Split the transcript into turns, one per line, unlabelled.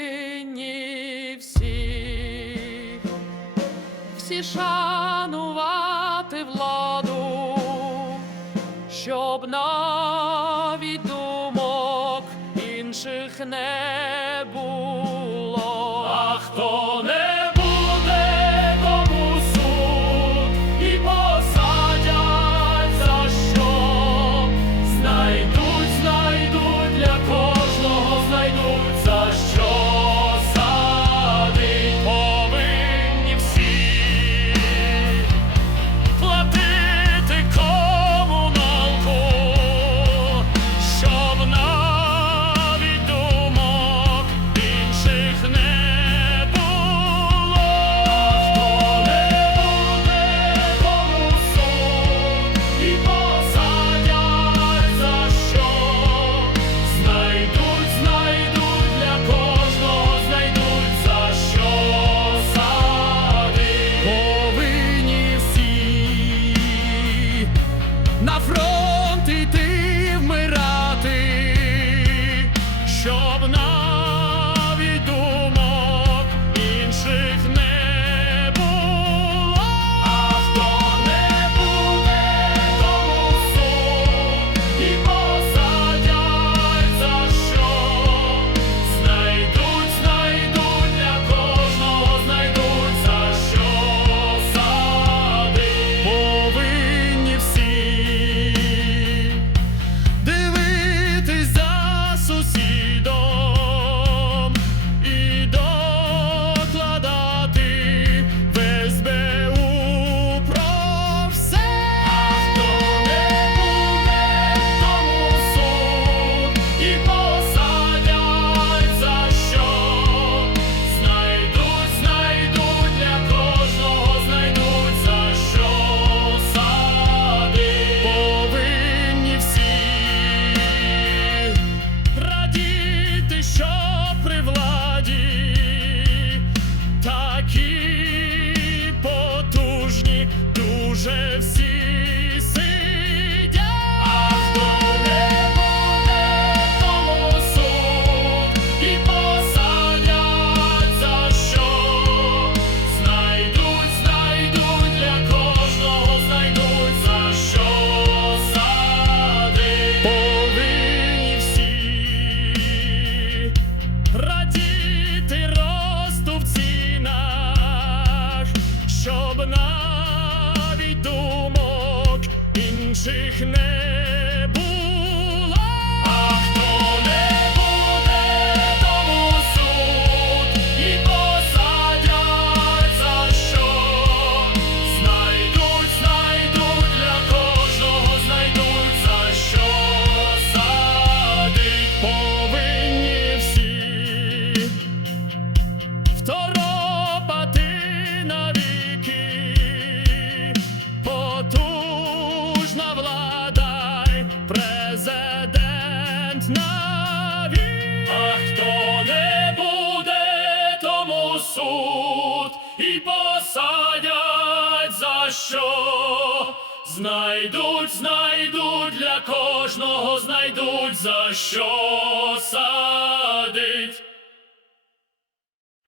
Повинні всі, всі шанувати владу, щоб навіть думок інших не було, а хто не. інших не було. А хто не буде, тому суд і посадять за що знайдуть, знайдуть для кожного, знайдуть за що садить повинні всі. Второ Президент навік, а хто не буде, тому суд і посадять за що. Знайдуть, знайдуть для кожного, знайдуть за що садить.